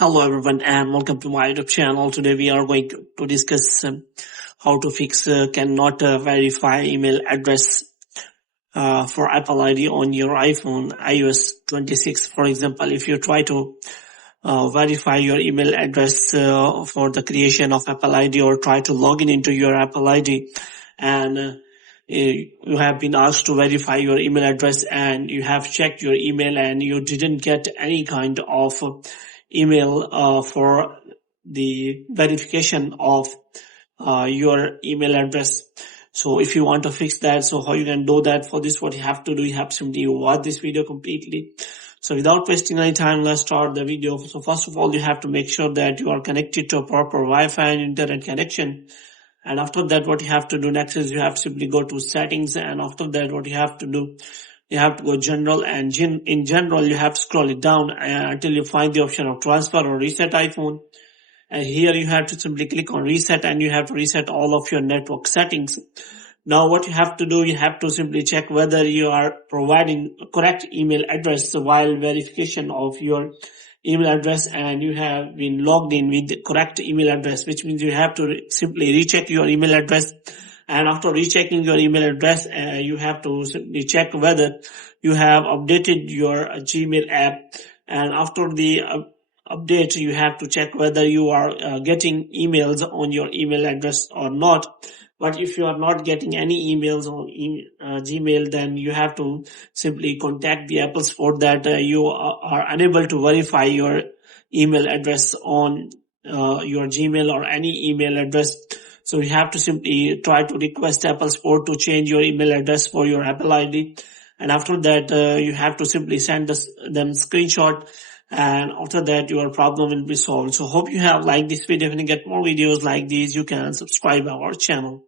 Hello everyone and welcome to my YouTube channel. Today we are going to discuss how to fix cannot verify email address for Apple ID on your iPhone iOS 26. For example, if you try to verify your email address for the creation of Apple ID or try to log in into your Apple ID and you have been asked to verify your email address and you have checked your email and you didn't get any kind of email for the verification of your email address. So if you want to fix that, so how you can do that? For this, what you have to do, you have to simply watch this video completely. So without wasting any time, let's start the video. So first of all, you have to make sure that you are connected to a proper Wi-Fi and internet connection. And after that, what you have to do next is you have to simply go to settings. And after that, what you have to do, you have to go general, and in general, you have to scroll it down until you find the option of transfer or reset iPhone. And here you have to simply click on reset and you have to reset all of your network settings. Now what you have to do, you have to simply check whether you are providing correct email address while verification of your email address and you have been logged in with the correct email address, which means you have to simply recheck your email address. And after rechecking your email address, you have to simply check whether you have updated your Gmail app. And after the update, you have to check whether you are getting emails on your email address or not. But if you are not getting any emails on Gmail, then you have to simply contact the Apple support that you are unable to verify your email address on your Gmail or any email address. So you have to simply try to request Apple support to change your email address for your Apple ID. And after that, you have to simply send them screenshot. And after that, your problem will be solved. So hope you have liked this video. If you get more videos like these, you can subscribe our channel.